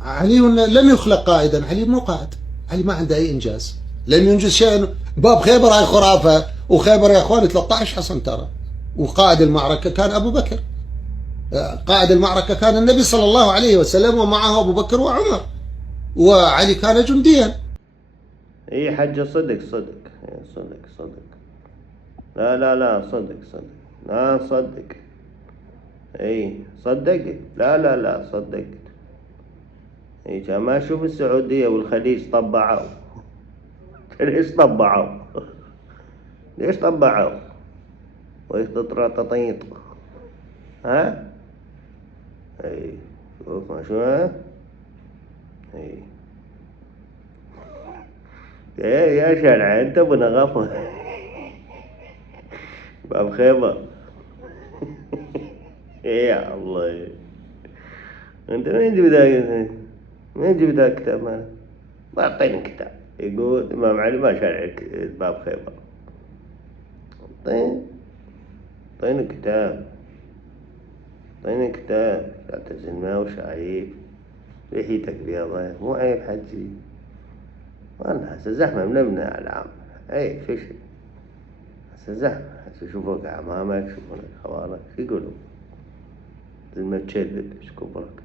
علي لم يخلق قائدا، علي مو قائد، علي ما عنده أي إنجاز، لم ينجز شيئا. باب خيبر هاي خرافة، وخيبر يا إخواني 13 حصن ترى، وقائد المعركة كان أبو بكر، قائد المعركة كان النبي صلى الله عليه وسلم، ومعه أبو بكر وعمر، وعلي كان جنديا. اي حجة، صدق صدق، صدق صدق. لا لا لا، صدق صدق. لا صدق. اي صدقت. لا لا لا، صدقت. اي كان ما اشوف السعودية والخليج طبعوا. ليش طبعوا؟ ليش طبعوا؟ ويطرططيط. ها؟ اي. شوف ما شو. ها؟ اي. يا شرع انت ابو نغفة. باب خيبر. يا الله. انت وين جبت ذا؟ وين جبت ذا الكتاب مالك؟ بعطيني كتاب يقول امام علي ما شرع باب خيبر. طيب، اعطيني كتاب. اعطيني كتاب. تعتزل ما وش عيب؟ ريحتك بيضة مو عيب حجي. والله هسه زحمة من العام. اي فشل. هسه زحمة، هسه يشوفوك عمامك، يشوفونك خوالك، شو يقولون؟ زي ما تشذب ايش كبرك.